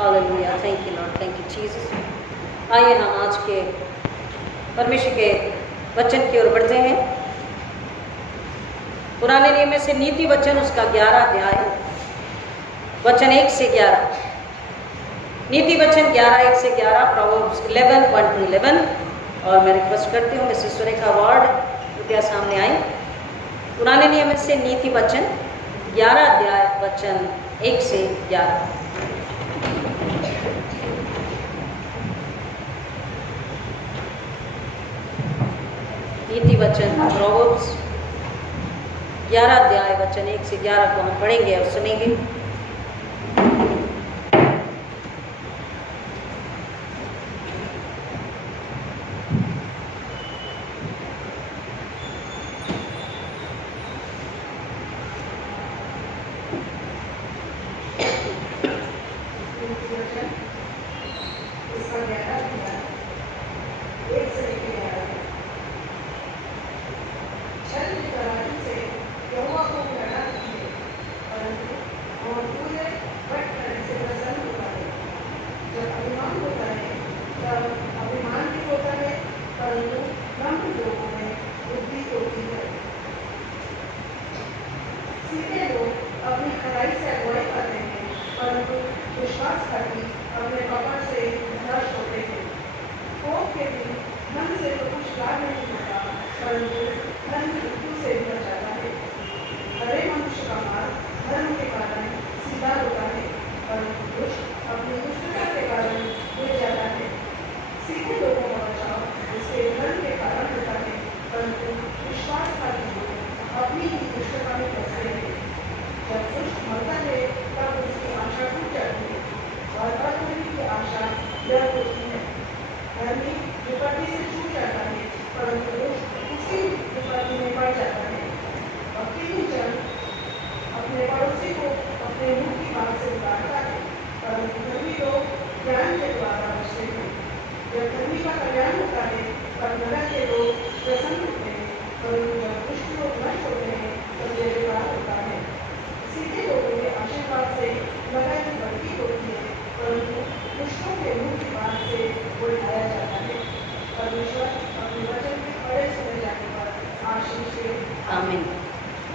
Hallelujah, thank you Lord, thank you Jesus. आइए हम आज के परमेश्वर के वचन की ओर बढ़ते हैं। पुराने नियम में से नीति वचन उसका 11 अध्याय वचन 1 से 11। नीति वचन 11 1 से 11, प्रोवर्ब्स 11 1 to 11। और मैं रिक्वेस्ट करती हूँ मिसेस सुरेखा वार्ड कृपया सामने आए। पुराने नियम में से नीति वचन 11 अध्याय वचन 1 से 11। नीति वचन प्रोवर्ब्स 11 अध्याय वचन 1 से 11 को हम पढ़ेंगे और सुनेंगे।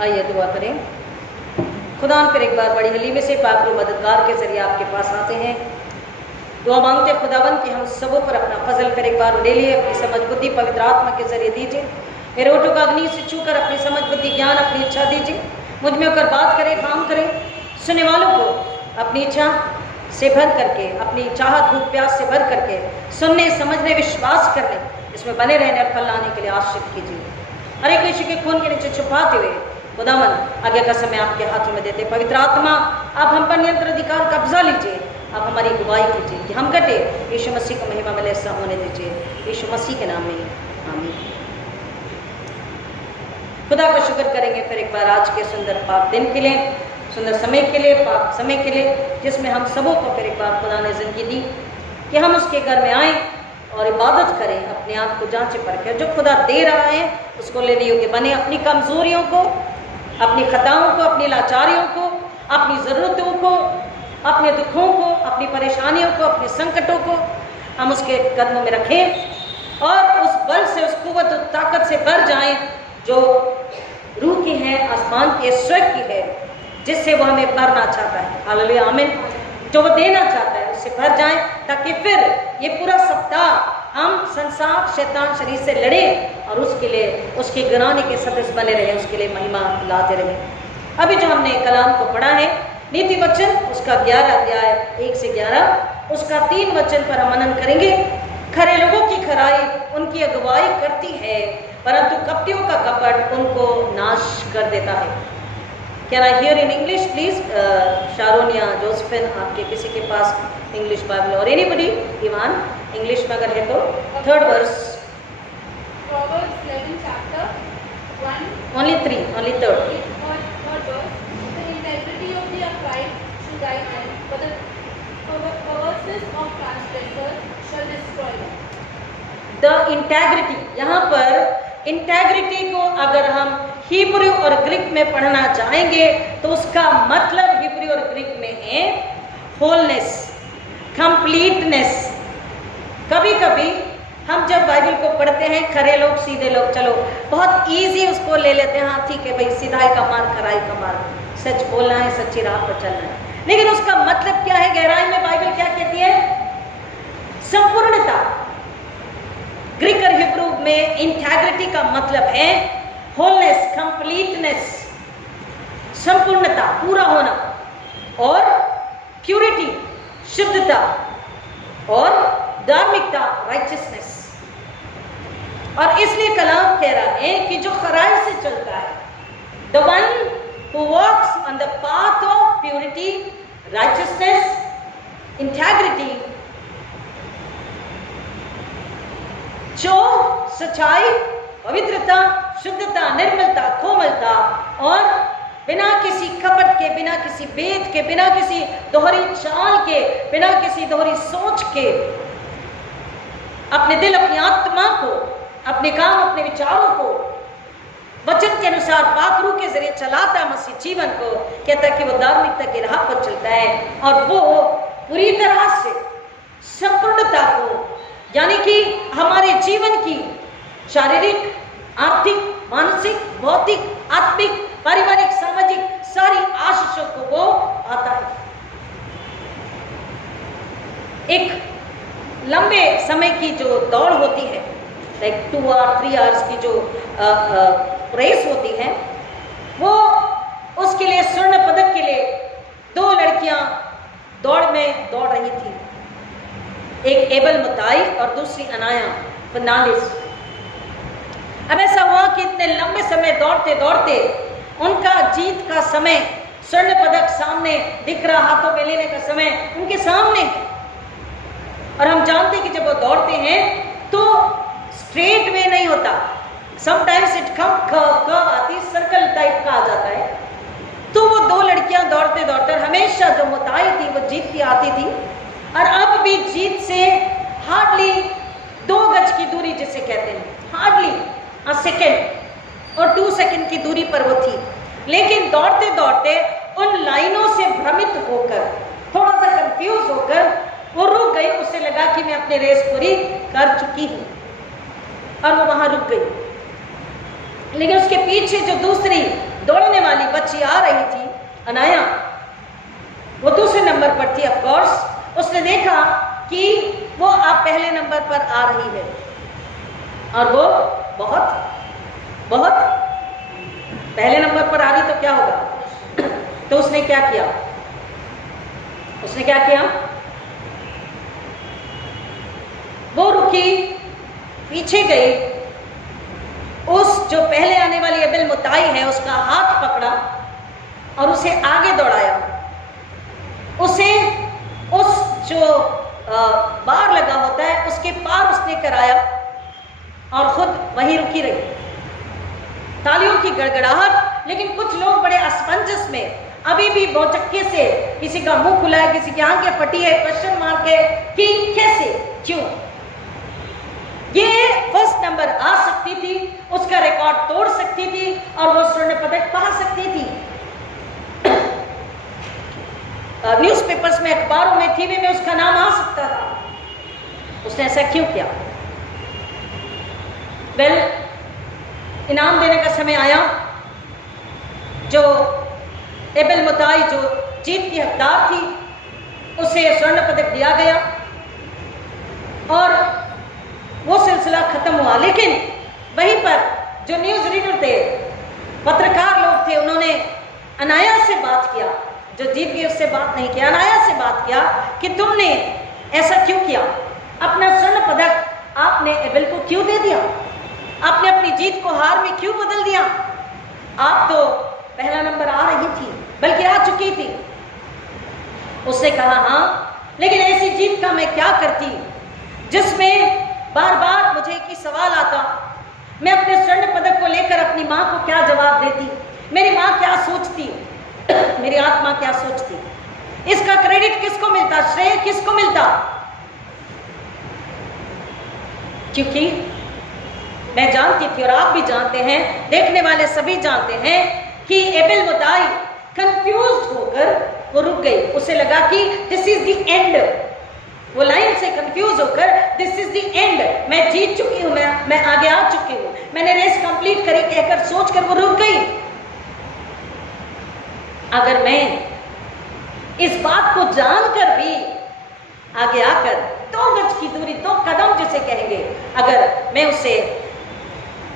आइए दुआ करें। खुदा फिर एक बार बड़ी हलीमे से पाक मददगार के जरिए आपके पास आते हैं। दुआ मांगते खुदावन कि हम सबों पर अपना फजल फिर एक बार ले लिए, अपनी समझ बुद्धि पवित्र आत्मा के जरिए दीजिए। मेरे ओठों का अग्नि से छूकर अपनी समझ बुद्धि ज्ञान अपनी इच्छा दीजिए। मुझ में होकर बात करें, काम करें, सुनने वालों को अपनी इच्छा से भर करके, अपनी चाहत भूख प्यास से भर करके सुनने समझने विश्वास करने इसमें बने रहने और फल लाने के लिए आश्रित कीजिए। हर एक विषय के खून के नीचे छुपाते हुए खुदावन आगे का समय आपके हाथों में देते। पवित्र आत्मा आप हम पर नियंत्रण अधिकार कब्जा लीजिए। आप हमारी अगुवाई कीजिए कि हम घटे। यीशु मसीह को महिमा मिले, ऐसा होने दीजिए यीशु मसीह के नाम में, आमीन। खुदा का शुक्र करेंगे फिर एक बार आज के सुंदर पाक दिन के लिए, सुंदर समय के लिए, पाक समय के लिए, जिसमें हम सबों को फिर एक बार खुदा ने जिंदगी दी कि हम उसके घर में आए और इबादत करें, अपने आप को जांचे परखें। जो खुदा दे रहा है उसको लेने योग्य बने। अपनी कमजोरियों को, अपनी खताओं को, अपनी लाचारियों को, अपनी ज़रूरतों को, अपने दुखों को, अपनी परेशानियों को, अपने संकटों को हम उसके कदमों में रखें और उस बल से, उस कुव्वत, उस ताकत से भर जाएं जो रूह की है, आसमान की, स्वर्ग की है, जिससे वो हमें भरना चाहता है। हालेलुया, आमीन। जो वो देना चाहता है उससे भर जाएं, ताकि फिर ये पूरा सप्ताह हम संसार शैतान शरीर से लड़े और उसके लिए, उसके घराने के सदस्य बने रहे, उसके लिए महिमा लाते रहे। अभी जो हमने कलाम को पढ़ा है नीति वचन उसका 11 अध्याय 1 से 11, उसका 3 वचन पर हम मनन करेंगे। खरे लोगों की खराई उनकी अगुवाई करती है, परंतु कपटियों का कपट उनको नाश कर देता है। Can I here in English please? Sharon या जोसेफिन, आपके किसी के पास इंग्लिश बाइबल और एनीबडी ईमान इंग्लिश में अगर है तो 3rd verse, Proverbs 11 chapter 1 only 3, only 3rd. third verse. The integrity of the upright shall guide them, but the perverseness of transgressors shall destroy them. The integrity, यहाँ पर integrity को अगर हम हिब्रू और ग्रीक में पढ़ना चाहेंगे तो उसका मतलब हिब्रू और ग्रीक में है होलनेस, कंप्लीटनेस। कभी कभी हम जब बाइबल को पढ़ते हैं, खरे लोग सीधे लोग चलो बहुत इजी उसको ले लेते हैं, हाँ ठीक है भाई, सीधाई का मार्ग खराई का मार्ग, सच बोलना है, सच्ची राह पर चलना है। लेकिन उसका मतलब क्या है गहराई में? बाइबल क्या कहती है? संपूर्णता। ग्रीक और हिब्रू में इंटेग्रिटी का मतलब है होलनेस, कंप्लीटनेस, संपूर्णता, पूरा होना, और प्यूरिटी, शुद्धता, और धार्मिकता, राइचियसनेस। और इसलिए कलाम कह रहा है कि जो खराई से चलता है, the one who walks on the path of purity, righteousness, integrity, जो सच्चाई, पवित्रता, शुद्धता, निर्मलता, कोमलता, और बिना किसी कपट के, बिना किसी भेद के, बिना किसी दोहरी चाल के, बिना किसी दोहरी सोच के अपने दिल, अपनी आत्मा को, अपने काम, अपने विचारों को वचन के अनुसार पाखरू के जरिए चलाता है मसीह जीवन को, कहता है कि वो धार्मिकता की राह पर चलता है और वो पूरी तरह से संपूर्णता को, यानी कि हमारे जीवन की शारीरिक, आर्थिक, मानसिक, भौतिक, आत्मिक, पारिवारिक, सामाजिक सारी आशीषों को वो आता है। एक लंबे समय की जो दौड़ होती है, लाइक 2 और 3 आवर्स की जो रेस होती है, वो उसके लिए स्वर्ण पदक के लिए 2 लड़कियां दौड़ में दौड़ रही थी, एक एबल मुताई और दूसरी अनाया फर्नांडिस। अब ऐसा हुआ कि इतने लंबे समय दौड़ते दौड़ते उनका जीत का समय, स्वर्ण पदक सामने दिख रहा, हाथों में लेने का समय उनके सामने है। और हम जानते हैं कि जब वो दौड़ते हैं तो स्ट्रेट वे नहीं होता, समटाइम्स इट कर्व आती, सर्कल टाइप का आ जाता है। तो वो 2 लड़कियां दौड़ते दौड़ते, हमेशा जो मुताई थी वो जीतती आती थी, और अब भी जीत से हार्डली 2 गज की दूरी जिसे कहते हैं, हार्डली अ सेकेंड और 2 सेकेंड की दूरी पर वो थी। लेकिन दौड़ते दौड़ते उन लाइनों से भ्रमित होकर, थोड़ा सा कंफ्यूज होकर वो रुक गई। उसे लगा कि मैं अपनी रेस पूरी कर चुकी हूँ, और वो वहां रुक गई। लेकिन उसके पीछे जो दूसरी दौड़ने वाली बच्ची आ रही थी, अनाया, वो दूसरे नंबर पर थी। ऑफ कोर्स उसने देखा कि वो अब पहले नंबर पर आ रही है, और वो बहुत बहुत पहले नंबर पर आ रही, तो क्या होगा? तो उसने क्या किया? उसने क्या किया? वो रुकी, पीछे गई, उस जो पहले आने वाली एबेल मुताई है उसका हाथ पकड़ा और उसे आगे दौड़ाया। उसे उस जो बार लगा होता है उसके पार उसने कराया और खुद वहीं रुकी रही। तालियों की गड़गड़ाहट, लेकिन कुछ लोग बड़े असमंजस में, अभी भी भौचक्के से, किसी का मुंह खुला है, किसी की आंखें फटी है, क्वेश्चन मार्क है कि कैसे, क्यों। ये फर्स्ट नंबर आ सकती थी, उसका रिकॉर्ड तोड़ सकती थी और वो स्वर्ण पदक पा सकती थी। न्यूज़पेपर्स में, अखबारों में, टीवी में उसका नाम आ सकता था। उसने ऐसा क्यों किया? वेल, इनाम देने का समय आया। जो एबेल मुताई जो जीत की हकदार थी, उसे स्वर्ण पदक दिया गया और वो सिलसिला खत्म हुआ। लेकिन वहीं पर जो न्यूज़ रीडर थे, पत्रकार लोग थे, उन्होंने अनाया से बात किया, जो जीत गई उससे बात नहीं किया, अनाया से बात किया कि तुमने ऐसा क्यों किया? अपना स्वर्ण पदक आपने एबेल को क्यों दे दिया? आपने अपनी जीत को हार में क्यों बदल दिया? आप तो पहला नंबर आ रही थी, बल्कि आ चुकी थी। उसने कहा, हाँ, लेकिन ऐसी जीत का मैं क्या करती जिसमें बार बार मुझे एक ही सवाल आता, मैं अपने स्वर्ण पदक को लेकर अपनी माँ को क्या जवाब देती, मेरी माँ क्या सोचती, मेरी आत्मा क्या सोचती, इसका क्रेडिट किसको मिलता, श्रेय किसको मिलता? क्योंकि मैं जानती थी और आप भी जानते हैं, देखने वाले सभी जानते हैं कि एबेल मुताई कंफ्यूज होकर वो रुक गई। उसे लगा कि दिस इज द एंड, वो लाइन से कंफ्यूज होकर दिस इज द एंड, मैं जीत चुकी हूं, मैं आगे आ चुकी हूं, मैंने रेस कंप्लीट करी कहकर सोचकर वो रुक गई। अगर मैं इस बात को जानकर भी आगे आकर 2 गज की दूरी, 2 कदम जिसे कहेंगे, अगर मैं उसे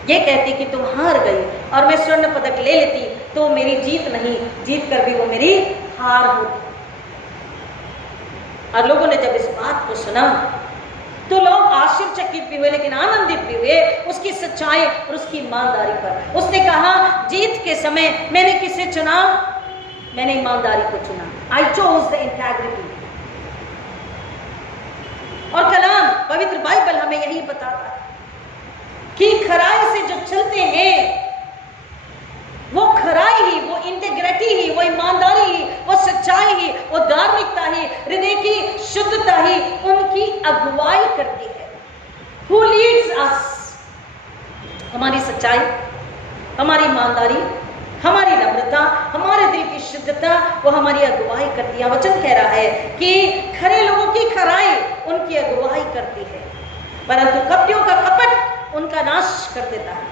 ये कहती कि तुम हार गई और मैं स्वर्ण पदक ले लेती, तो मेरी जीत नहीं, जीत कर भी वो मेरी हार होती। और लोगों ने जब इस बात को सुना तो लोग आश्चर्यचकित भी हुए, लेकिन आनंदित भी हुए उसकी सच्चाई और उसकी ईमानदारी पर। उसने कहा, जीत के समय मैंने किसे चुना? मैंने ईमानदारी को चुना। I chose the integrity. और कलाम, पवित्र बाइबल हमें यही बताता है कि खराई से जो चलते हैं, वो खराई ही, वो इंटीग्रिटी ही, वो ईमानदारी ही, वो सच्चाई ही, वो धार्मिकता ही, हृदय की शुद्धता ही उनकी अगुवाई करती है। Who leads us? हमारी सच्चाई, हमारी ईमानदारी, हमारी नम्रता, हमारे दिल की शुद्धता, वो हमारी अगुवाई करती है। वचन कह रहा है कि खरे लोगों की खराई उनकी अगुवाई करती है, परंतु कपटियों का कपट उनका नाश कर देता है।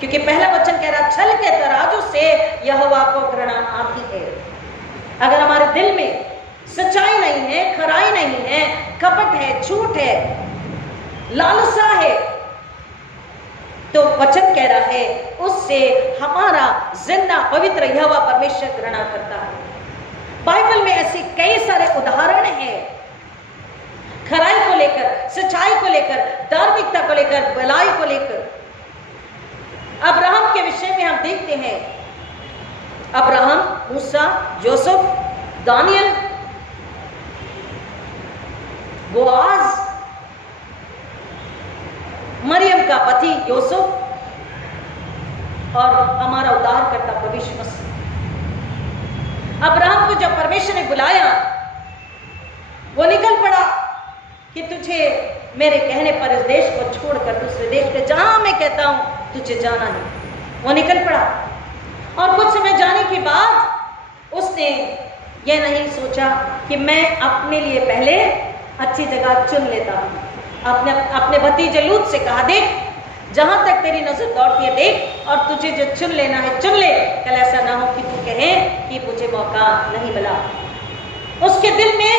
क्योंकि पहला वचन कह रहा, छल के तराजू से यहोवा को घृणा आती है। अगर हमारे दिल में सच्चाई नहीं है, खराई नहीं है, कपट है, झूठ है, लालसा है, तो वचन कह रहा है उससे हमारा जिंदा पवित्र यहोवा परमेश्वर घृणा करता है। बाइबल में ऐसे कई सारे उदाहरण हैं, खराई को लेकर, सच्चाई को लेकर, धार्मिकता को लेकर, भलाई को लेकर। अब्राहम के विषय में हम देखते हैं, अब्राहम, मूसा, जोसेफ, दानियल, बोआज, मरियम का पति यूसुफ और हमारा उद्धारकर्ता प्रभु यीशु मसीह। अब्राहम को जब परमेश्वर ने बुलाया, वो निकल पड़ा कि तुझे मेरे कहने पर इस देश को छोड़कर दूसरे देश पे, जहां मैं कहता हूं तुझे जाना है, वो निकल पड़ा। और कुछ समय जाने के बाद उसने ये नहीं सोचा कि मैं अपने लिए पहले अच्छी जगह चुन लेता हूं। अपने भतीजे लूत से कहा, देख जहां तक तेरी नजर दौड़ती है देख, और तुझे जो चुन लेना है चुन ले, कल ऐसा ना हो कि तू कहे कि मुझे मौका नहीं मिला। उसके दिल में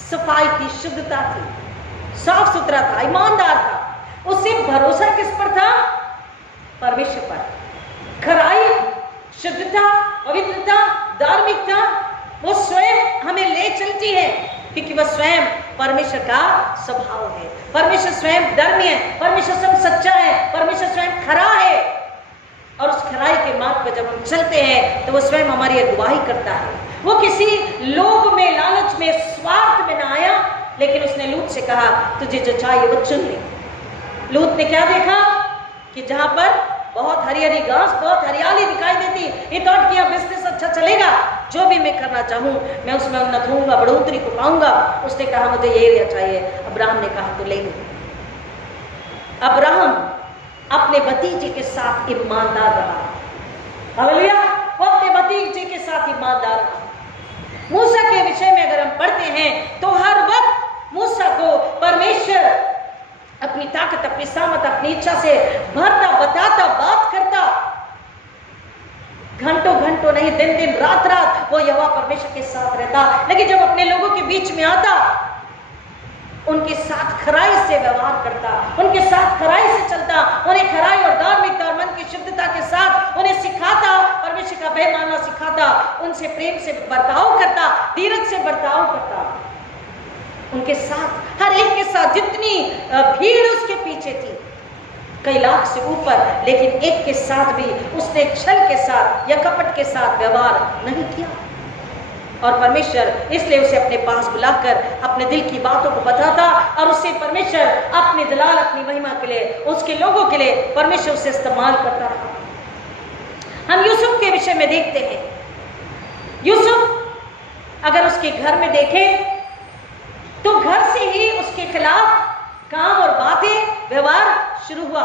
सफाई थी, शुद्धता थी, साफ सुथरा था, ईमानदार था। उससे भरोसा किस पर था? परमेश्वर पर। खराई, शुद्धता, पवित्रता, धार्मिकता, वो स्वयं हमें ले चलती है, क्योंकि वह स्वयं परमेश्वर का स्वभाव है। परमेश्वर स्वयं धर्मी है, परमेश्वर स्वयं सच्चा है, परमेश्वर स्वयं खरा है। और उस खराई के मार्ग पर जब हम चलते हैं तो वो स्वयं हमारी अगुवाई करता है। वो किसी लोभ में, लालच में, स्वार्थ में ना आया, लेकिन उसने लूत से कहा तुझे जो चाहिए वो चुन ले। लूत ने क्या देखा कि जहां पर बहुत हरी हरी घास, बहुत हरियाली दिखाई देती, ये थॉट किया बिजनेस अच्छा चलेगा, जो भी मैं करना चाहूं मैं उसमें उन्नत होऊंगा, बढ़ोतरी को पाऊंगा। उसने कहा मुझे ये एरिया चाहिए। अब्राहम ने कहा तो ले लो। अब्राहम अपने भतीजे के साथ ईमानदार रहा। हालेलुया, वो अपने भतीजे के साथ ईमानदार रहा। मूसा के विषय में अगर हम पढ़ते हैं तो हर वक्त मूसा को परमेश्वर अपनी ताकत, अपनी सामत, अपनी इच्छा से भरता, बताता, बात करता। घंटों घंटों नहीं, दिन दिन, रात रात वो यहोवा परमेश्वर के साथ रहता। लेकिन जब अपने लोगों के बीच में आता, उनके साथ खराई से व्यवहार करता, उनके साथ खराई से चलता, उन्हें खराई और धार्मिकता और मन की शुद्धता के साथ उन्हें सिखाता, परमेश्वर का भय मानना सिखाता, उनसे प्रेम से बर्ताव करता, धीरज से बर्ताव करता। उनके साथ, हर एक के साथ, जितनी भीड़ उसके पीछे थी, कई लाख से ऊपर, लेकिन एक के साथ भी उसने छल के साथ या कपट के साथ व्यवहार नहीं किया। और परमेश्वर इसलिए उसे अपने पास बुलाकर अपने दिल की बातों को बताता, और उसे परमेश्वर अपने जलाल, अपनी महिमा के लिए, उसके लोगों के लिए परमेश्वर उसे इस्तेमाल करता रहा। हम यूसुफ के विषय में देखते हैं। यूसुफ अगर उसके घर में देखें तो घर से ही उसके खिलाफ काम और बातें, व्यवहार शुरू हुआ।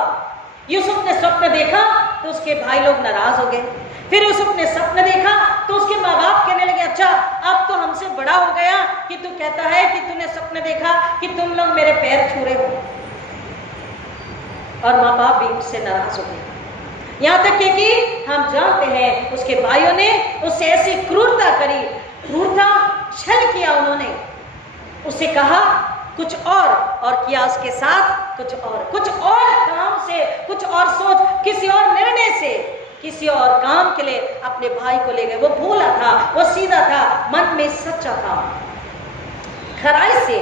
यूसुफ ने स्वप्न देखा तो उसके भाई लोग नाराज हो गए। फिर यूसुफ ने सपना देखा तो उसके माँ बाप कहने लगे, अच्छा अब तो हमसे बड़ा हो गया कि तू कहता है कि तूने सपना देखा कि तुम लोग मेरे पैर छू रहे हो। और माँ बाप भी उससे नाराज हो गए। यहाँ तक कि हम जानते हैं उसके भाइयों ने उससे ऐसी क्रूरता करी, क्रूरता छल किया उन्होंने। उसे कहा कुछ और किया उसके साथ कुछ और काम से, कुछ और सोच, किसी और निर्णय से, किसी और काम के लिए अपने भाई को ले गए। वो भोला था, वो सीधा था, मन में सच्चा था, खराई से,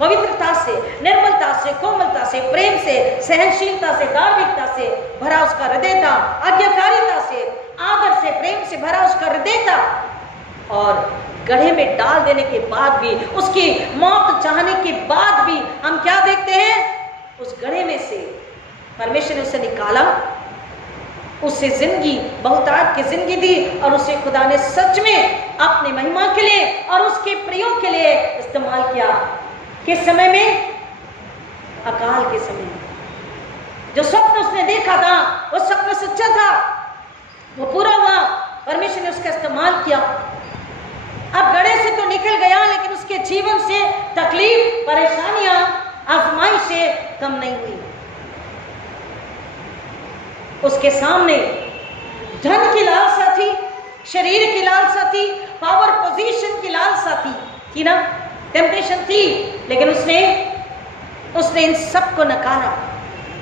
पवित्रता से, निर्मलता से, कोमलता से, प्रेम से, सहनशीलता से, धार्मिकता से भरा उसका हृदय था, आज्ञाकारिता से, आदर से, प्रेम से भरा उसका हृदय था। और गड्ढे में डाल देने के बाद भी, उसकी मौत चाहने के बाद भी हम क्या देखते हैं? उस गड्ढे में से परमेश्वर ने उसे निकाला, उसे जिंदगी, बहुतायत की जिंदगी दी और उसे खुदा ने सच में अपनी महिमा के लिए और उसके प्रयोग के लिए इस्तेमाल किया। किस समय में? अकाल के समय में। जो स्वप्न उसने देखा था वो स्वप्न सच्चा था, वो पूरा हुआ, परमेश्वर ने उसका इस्तेमाल किया। अब गड्ढे से तो निकल गया, लेकिन उसके जीवन से तकलीफ, परेशानियां, आजमाइशें कम नहीं हुई। उसके सामने धन की लालसा थी, शरीर की लालसा थी, पावर पोजीशन की लालसा थी ना, टेम्पटेशन थी, लेकिन उसने इन सब को नकारा।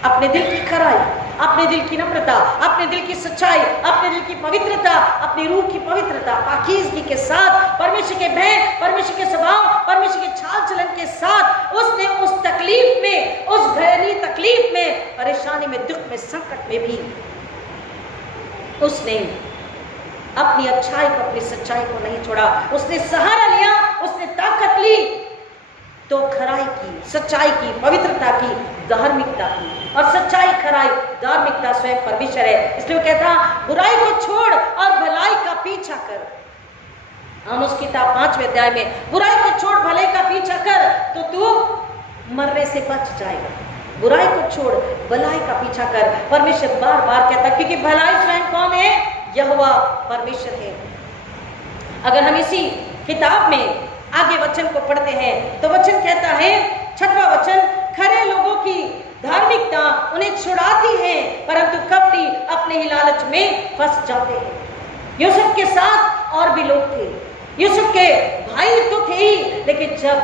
अपने दिल की खराई, अपने दिल की नम्रता, अपने दिल की सच्चाई, अपने दिल की पवित्रता, अपनी रूह की पवित्रता, पाकीज़गी के साथ, परमेश्वर के भय, परमेश्वर के स्वभाव, परमेश्वर के चाल चलन के साथ उसने उस तकलीफ में, उस गहरी तकलीफ में, परेशानी में, दुख में, संकट में भी उसने अपनी अच्छाई को, अपनी सच्चाई को नहीं छोड़ा। उसने सहारा लिया, उसने ताकत ली तो खराई की, सच्चाई की, पवित्रता की, धार्मिकता की। और सच्चाई, खराई, धार्मिकता स्वयं परमेश्वर है। इसलिए वो कहता बुराई को छोड़ और भलाई का पीछा कर। हम उस किताब 5वें अध्याय में, बुराई को छोड़ भलाई का पीछा कर तो तू मरने से बच जाएगा। बुराई को छोड़ भलाई का पीछा कर, परमेश्वर बार बार कहता, क्योंकि भलाई स्वयं कौन है? यहोवा परमेश्वर है। अगर हम इसी किताब में आगे वचन को पढ़ते हैं तो वचन कहता है, 6वां वचन, खरे लोगों की धार्मिकता उन्हें छुड़ाती है, परंतु कपटी अपने ही लालच में फंस जाते हैं। यूसुफ के साथ और भी लोग थे, यूसुफ के भाई तो थे ही, लेकिन जब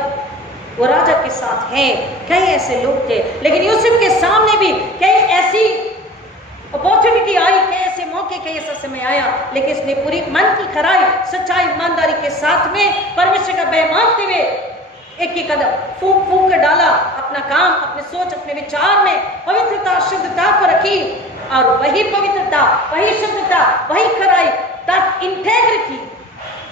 वो राजा के साथ हैं, कई ऐसे लोग थे, लेकिन यूसुफ के सामने भी कई ऐसी अपॉर्चुनिटी आई, कई ऐसे मौके, कई ऐसा समय आया, लेकिन इसने पूरी मन की खराई, सच्चाई, ईमानदारी के साथ में परमेश्वर का भय मानते हुए एक एक कदम फूंक फूंक कर डाला। अपना काम, अपने सोच, अपने विचार में पवित्रता, शुद्धता को रखी, और वही पवित्रता, वही शुद्धता, वही खराई, दैट इंटेग्रिटी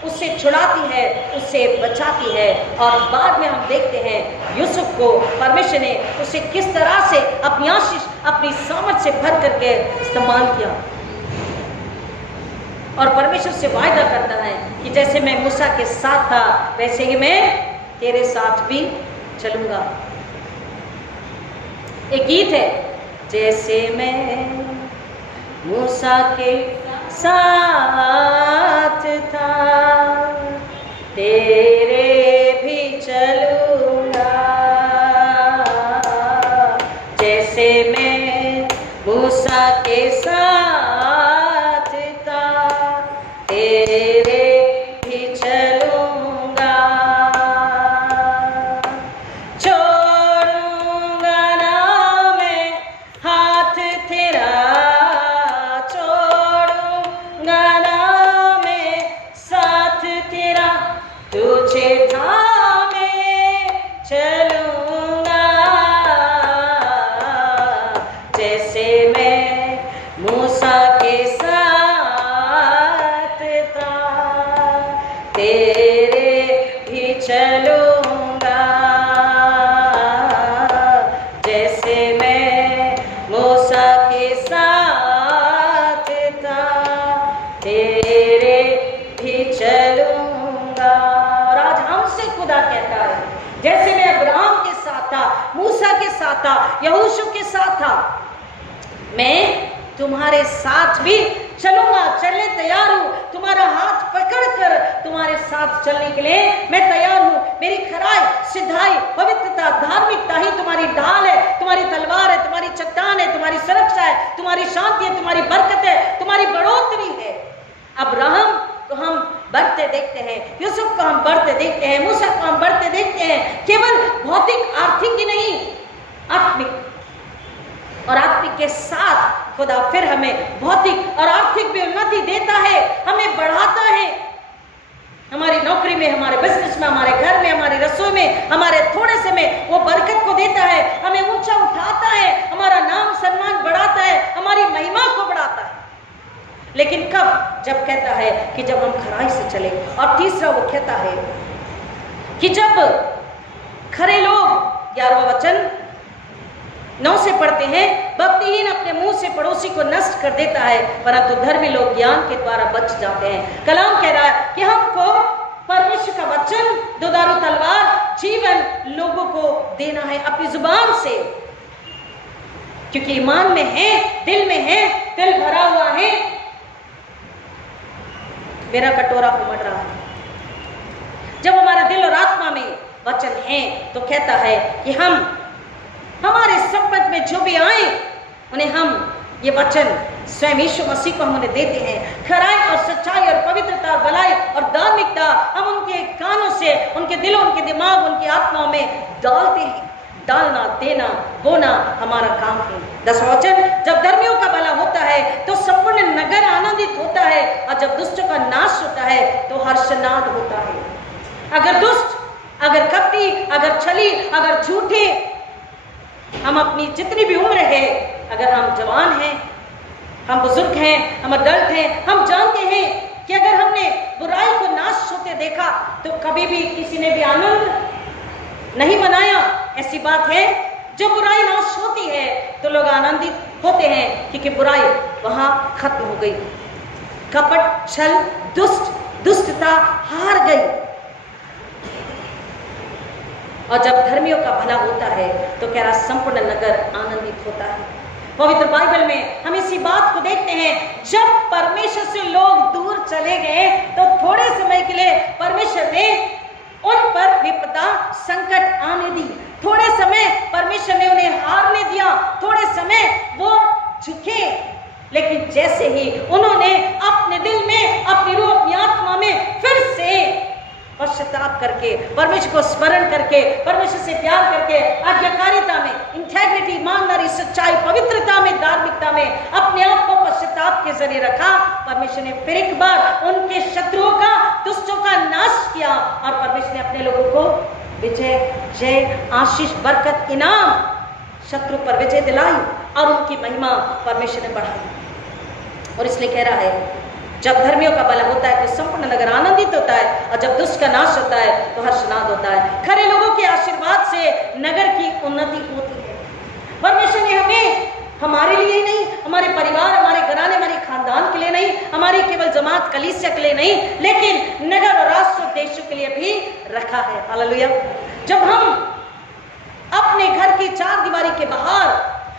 उससे छुड़ाती है, उससे बचाती है। और बाद में हम देखते हैं यूसुफ को परमेश्वर ने उसे किस तरह से अपनी आशीष, अपनी सामर्थ से भर करके इस्तेमाल किया। और परमेश्वर से वायदा करता है कि जैसे मैं मूसा के साथ था, वैसे ही मैं तेरे साथ भी चलूंगा। एक गीत है, जैसे मैं मूसा के साथ था, तेरे भी चलूंगा। जैसे मैं मूसा के साथ था, तेरे भी चलूंगा। छोड़ूंगा ना मैं हाथ तेरा, तुझे थामे चलूंगा। जैसे मैं मूसा के साथ था, तेरे भी चलूंगा। जैसे मैं मूसा के साथ था, तेरे भी चलूंगा। खुदा कहता है, जैसे मैं अब्राहम के साथ था, मूसा के साथ था, यहोशू के साथ था, मैं तुम्हारे साथ भी चलूंगा, चलने तैयार हूं, तुम्हारा हाथ पकड़कर तुम्हारे साथ चलने के लिए मैं तैयार हूं। मेरी खराई, सिधाई, पवित्रता, धार्मिकता ही तुम्हारी ढाल है, तुम्हारी तलवार है, तुम्हारी चट्टान है, तुम्हारी सुरक्षा है, तुम्हारी शांति है, तुम्हारी बरकत है, तुम्हारी बढ़ोतरी है। अब्राहम को हम बढ़ते देखते हैं, यूसुफ को हम बढ़ते देखते हैं, मूसा को हम बढ़ते देखते हैं, केवल भौतिक आर्थिक ही नहीं, आत्मिक और आत्मिक के साथ खुदा फिर हमें भौतिक और आर्थिक भी उन्नति देता है, हमें बढ़ाता है। हमारी नौकरी में, हमारे बिजनेस में, हमारे घर में, हमारी रसोई में, हमारे थोड़े से में वो बरकत को देता है, हमें ऊंचा उठाता है, हमारा नाम सम्मान बढ़ाता है, हमारी महिमा को बढ़ाता है। लेकिन कब? जब कहता है कि जब हम खराई से चले। और तीसरा वो कहता है कि जब खरे लोग, 11वां वचन 9 से पढ़ते हैं, भक्तिहीन अपने मुंह से पड़ोसी को नष्ट कर देता है, परंतु धर्मी लोग ज्ञान के द्वारा बच जाते हैं। कलाम कह रहा है कि हमको परमेश्वर का वचन, दुधारू तलवार, जीवन लोगों को देना है अपनी जुबान से, क्योंकि ईमान में है, दिल में है, दिल भरा हुआ है, मेरा कटोरा उमड़ रहा है। जब हमारा दिल और आत्मा में वचन है तो कहता है कि हम हमारे संबंध में जो भी आए उन्हें हम ये वचन स्वयं यीशु मसीह को हम उन्हें देते हैं। खराई और सच्चाई और पवित्रता और भलाई और धार्मिकता हम उनके कानों से, उनके दिलों, उनके दिमाग, उनकी आत्माओं में डालते हैं। डालना, देना, बोना हमारा काम है। 10वां वचन, जब धर्मियों का भला होता है तो संपूर्ण नगर आनंदित होता है, और जब दुष्टों का नाश होता है तो हर्षनाद होता है। अगर दुष्ट, अगर कपटी, अगर छली, अगर झूठे, हम अपनी जितनी भी उम्र है, अगर हम जवान हैं, हम बुजुर्ग हैं, हम अडल्ट हैं, हम जानते हैं कि अगर हमने बुराई को नाश होते देखा तो कभी भी किसी ने भी आनंद नहीं मनाया। ऐसी बात है, जब बुराई नाश होती है तो लोग आनंदित होते हैं क्योंकि बुराई वहां खत्म हो गई, कपट, छल, दुष्टता हार गई। और जब धर्मियों का भला होता है तो कह रहा संपूर्ण नगर आनंदित होता है। पवित्र बाइबल में हम इसी बात को देखते हैं, जब परमेश्वर से लोग दूर चले गए तो थोड़े समय के लिए परमेश्वर ने उन पर विपदा, संकट आने दी। थोड़े समय परमेश्वर ने उन्हें हारने दिया, थोड़े समय वो झुके, लेकिन जैसे ही उन्होंने अपने दिल में, अपनी रूह, अपनी आत्मा में फिर से पश्चाताप करके, परमेश्वर को स्मरण करके, परमेश्वर से प्यार करके, आज्ञाकारिता में, इंटेग्रिटी, ईमानदारी, सच्चाई, पवित्रता में, धार्मिकता में अपने आप को पश्चाताप के जरिए रखा, परमेश्वर ने फिर एक बार उनके शत्रुओं का, दुष्टों का नाश किया और परमेश्वर ने अपने लोगों को विजय, जय, आशीष, बरकत, इनाम, शत्रु पर विजय दिलाई और उनकी महिमा परमेश्वर ने बढ़ाई। और इसलिए कह रहा है, जब धर्मियों का भला होता है तो संपूर्ण नगर आनंदित होता है, और जब दुष्ट का नाश होता है तो हर्षनाद होता है। खरे लोगों के आशीर्वाद से नगर की उन्नति होती है। परमेश्वर ने हमें हमारे लिए नहीं, हमारे परिवार, हमारे घराने, हमारे खानदान के लिए नहीं, हमारी केवल जमात कलीसिया के लिए नहीं, लेकिन नगर और राष्ट्र, देशों के लिए भी रखा है। हालेलुया। जब हम अपने घर की चार दीवारी के बाहर,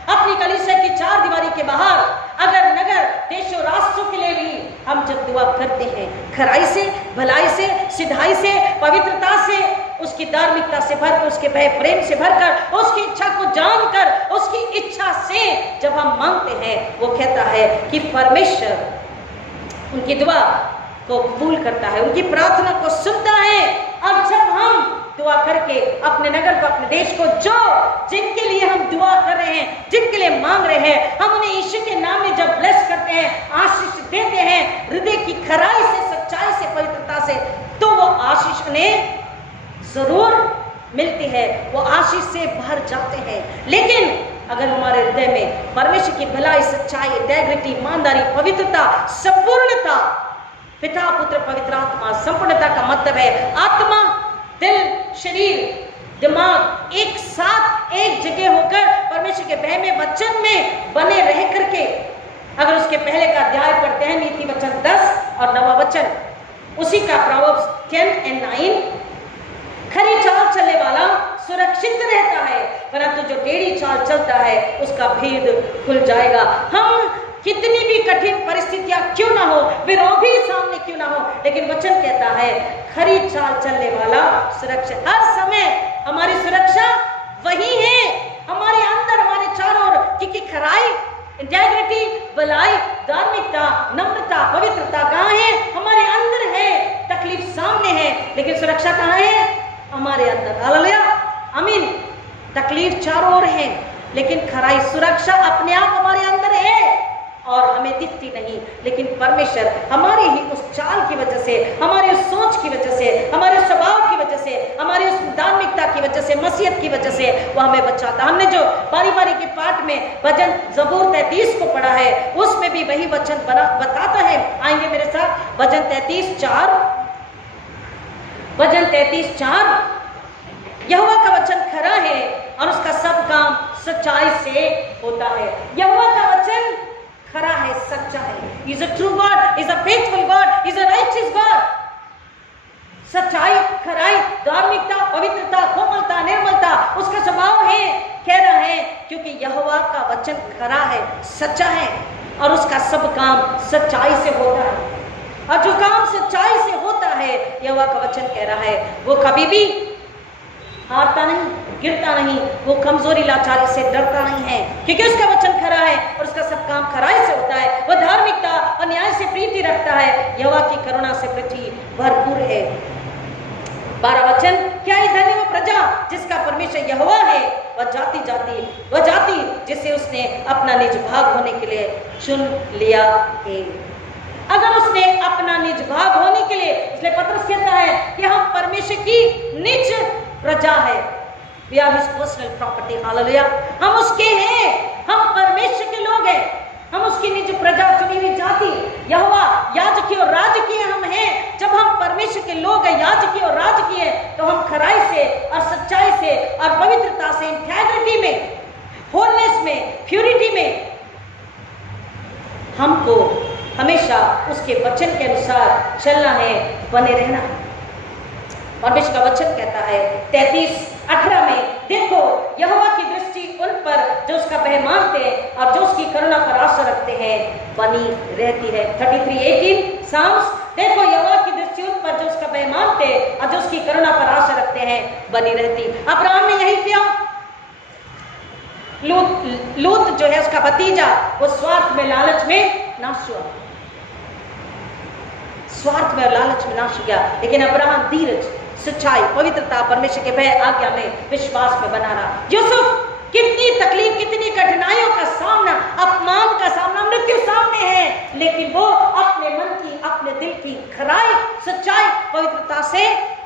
अपनी कलीसिया की चार दीवारी के बाहर, अगर नगर, देश और राष्ट्रों के लिए भी हम जब दुआ करते हैं, खराई से, भलाई से, सिधाई से, पवित्रता से, उसकी धार्मिकता से भरकर, उसके भय प्रेम से भरकर, उसकी इच्छा को जानकर, उसकी इच्छा से जब हम मांगते हैं, वो कहता है कि परमेश्वर उनकी दुआ को कबूल करता है, उनकी प्रार्थना को सुनता है। और जब हम दुआ करके अपने नगर को, अपने देश को, जो जिनके लिए हम दुआ कर रहे हैं, जिनके लिए मांग रहे हैं, हम उन्हें यीशु के नाम में जब ब्लेस करते हैं, आशीष देते हैं, हृदय की खराई से, सच्चाई से, पवित्रता से, तो वो आशीष उन्हें जरूर मिलती है, वो आशीष से भर जाते हैं। लेकिन अगर हमारे हृदय में परमेश्वर की भलाई, सच्चाई, इंटेग्रिटी, ईमानदारी, पवित्रता, संपूर्णता, पिता, पुत्र, पवित्र आत्मा, संपूर्णता का मतलब है आत्मा, दिल, शरीर, दिमाग एक साथ एक जगह होकर परमेश्वर के भय में, वचन में बने रह करके, अगर उसके पहले का अध्याय पढ़ते हैं, नीति वचन 10 और 9वां वचन, उसी का Proverbs 10 और 9, खरी चाल चलने वाला सुरक्षित रहता है, परंतु जो टेढ़ी चाल चलता है उसका भेद खुल जाएगा। हम कितनी भी कठिन परिस्थितियां क्यों ना हो, विरोध ही सामने क्यों ना हो, लेकिन वचन कहता है खरी चाल चलने वाला सुरक्षा। हर समय हमारी सुरक्षा वही है, हमारे अंदर, हमारे चारों ओर, क्योंकि खराई, इंटेग्रिटी, भलाई, धार्मिकता, नम्रता, पवित्रता कहाँ है? हमारे अंदर है। तकलीफ सामने है, लेकिन सुरक्षा कहाँ है? हमारे अंदर। हालेलुया, आमीन। तकलीफ चारों ओर है, लेकिन खराई, सुरक्षा अपने आप हमारे अंदर है और हमें दिखती नहीं, लेकिन परमेश्वर हमारी ही उस चाल की वजह से, हमारी उस सोच की वजह से, हमारे स्वभाव की वजह से, हमारी उस धार्मिकता की वजह से, मसीहत की वजह से वो हमें बचाता। हमने जो बारी बारी के पाठ में भजन जबूर 33 को पढ़ा है, उसमें भी वही वचन बताता है। आएंगे मेरे साथ भजन 33:4। भजन 33:4, यहोवा का वचन खरा है और उसका सब काम सच्चाई से होता है। यहोवा का वचन खरा है, सच्चा है। He is a true God, He is a faithful God, He is a righteous God। सच्चाई, खराई, धार्मिकता, पवित्रता, कोमलता, निर्मलता उसका स्वभाव है, कह रहा है, क्योंकि यहोवा का वचन खरा है, सच्चा है और उसका सब काम सच्चाई से होता है। और जो काम सच्चाई से होता है, यहोवा का वचन कह रहा है, वो कभी भी हारता नहीं, गिरता नहीं, वो कमजोरी लाचारी से डरता नहीं है, क्योंकि उसका वचन खरा है और उसका सब काम खराई से होता है। वह धार्मिकता और न्याय से प्रीति रखता है, यहोवा की करुणा से पृथ्वी भरपूर है। 12 वचन, क्या है धन्य वो प्रजा जिसका परमेश्वर यहोवा है, वह जाति जिसे उसने अपना निज भाग होने के लिए चुन लिया है। अगर उसने अपना निज भाग होने के लिए, इसलिए पत्रस कहता है कि हम परमेश्वर की निज प्रजा है। We are his personal property, hallelujah. हम उसके हैं, हम परमेश्वर के लोग हैं, हम उसकी निज प्रजा, चुनी हुई जाति, यहोवा याजकीय और राजकीय हम हैं। जब हम परमेश्वर के लोग हैं, याजकीय और राजकीय, तो हम खराई से और सच्चाई से और पवित्रता से, इंटेग्रिटी में, होलनेस में, प्यूरिटी में हमको हमेशा उसके वचन के अनुसार चलना है, बने रहना। परमेश्वर का वचन कहता है 33:18 में, देखो यहोवा की दृष्टि उन पर जो उसका भय मानते हैं और जो उसकी करुणा पर आशा रखते हैं बनी रहती है। 33:18 साम्स, देखो यहोवा की दृष्टि उन पर जो उसका भय मानते हैं और जो उसकी करुणा पर आशा रखते हैं बनी रहती। अब्राहम ने यही किया। लूत जो है उसका भतीजा, वो स्वार्थ में, लालच में नाश हुआ, स्वार्थ में और लालच में नाश हो गया, लेकिन अब्राहम धीरज, सच्चाई, पवित्रता, परमेश्वर के भय, आज्ञा में, विश्वास में बना रहा। यूसुफ, कितनी तकलीफ, कितनी कठिनाइयों का सामना, अपमान का सामना, मृत्यु सामने है, लेकिन वो अपने मन की, अपने दिल की खराई, सच्चाई, पवित्रता से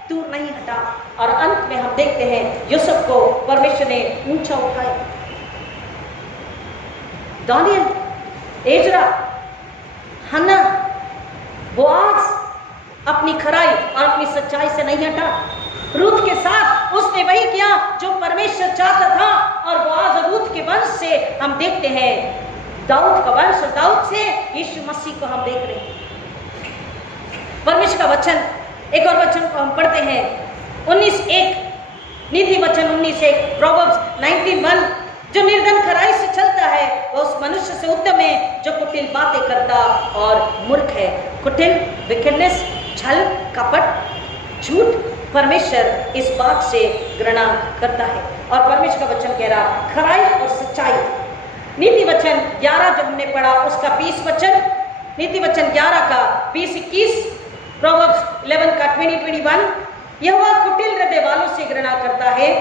दूर नहीं हटा। और अंत में हम देखते हैं यूसुफ को परमेश्वर ने ऊंचा उठाया। दानियल, एजरा, हन्ना, बोआज अपनी खराई और अपनी सच्चाई से नहीं हटा। रूत के साथ उसने वही किया जो परमेश्वर चाहता था, और बोआज और रूत के वंश से हम देखते हैं दाऊद का वंश, और दाऊद से यीशु मसीह को हम देख रहे हैं। परमेश्वर का वचन, एक और वचन को हम पढ़ते हैं 19:1, नीति वचन 19:1, प्रोवर्ब्स 19:1, जो निर्धन खराई से चलता है वह उस मनुष्य से उत्तम है जो कुटिल बातें करता और मूर्ख है। कुटिल, विकेडनेस, छल, कपट, झूठ, परमेश्वर इस बात से घृणा करता है। और परमेश्वर का वचन कह रहा खराई और सच्चाई। नीति वचन 11 जो हमने पढ़ा उसका 20 वचन, नीति वचन 11 का 20-21, प्रोवर्ब्स 11 का 20-21, यहोवा कुटिल हृदय वालों से घृणा करता है,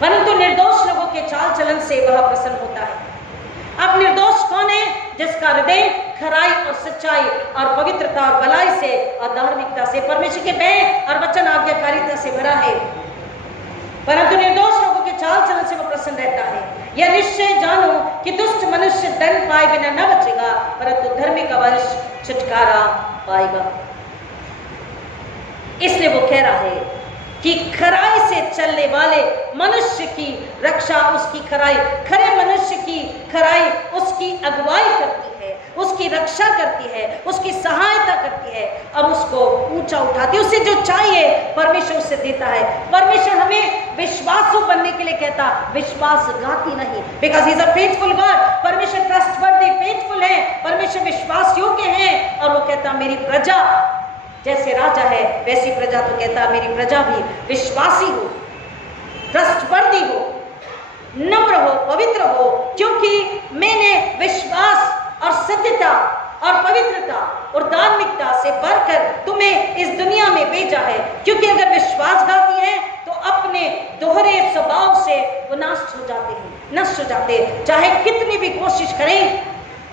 परंतु निर्दोष लोगों के चाल चलन से वह प्रसन्न होता है। अब निर्दोष कौन है? जिसका हृदय खराई और सच्चाई और पवित्रता और भलाई से और धार्मिकता से, परमेश्वर के भय और वचन आज्ञाकारिता से भरा है। परंतु निर्दोष लोगों के चाल चलन से वह प्रसन्न रहता है। यह निश्चय जानो कि दुष्ट मनुष्य दंड पाए बिना न बचेगा, परंतु धर्मी का वंश छुटकारा पाएगा। इसलिए वो कह रहा है कि खराई से चलने वाले मनुष्य की रक्षा उसकी खराई, खरे मनुष्य की खराई उसकी अगुवाई करती है। उसकी रक्षा करती है, उसकी सहायता करती है और उसको ऊंचा उठाती है। उसे जो चाहिए परमेश्वर उसे देता है। परमेश्वर हमें विश्वासु बनने के लिए कहता, विश्वासघाती नहीं, because he is a faithful God. परमेश्वर ट्रस्टवर्दी, फेथफुल है, परमेश्वर विश्वास योग्य है। और वो कहता मेरी प्रजा जैसे राजा है वैसी प्रजा, तो कहता मेरी प्रजा भी विश्वासी हो, ट्रस्टवर्दी हो, नम्र हो, पवित्र हो, क्योंकि मैंने विश्वास और सत्यता और पवित्रता और धार्मिकता से भरकर तुम्हें इस दुनिया में भेजा है। क्योंकि अगर विश्वासघाती है तो अपने दोहरे स्वभाव से वो नष्ट हो जाते हैं, नष्ट हो जाते हैं, चाहे कितनी भी कोशिश करें।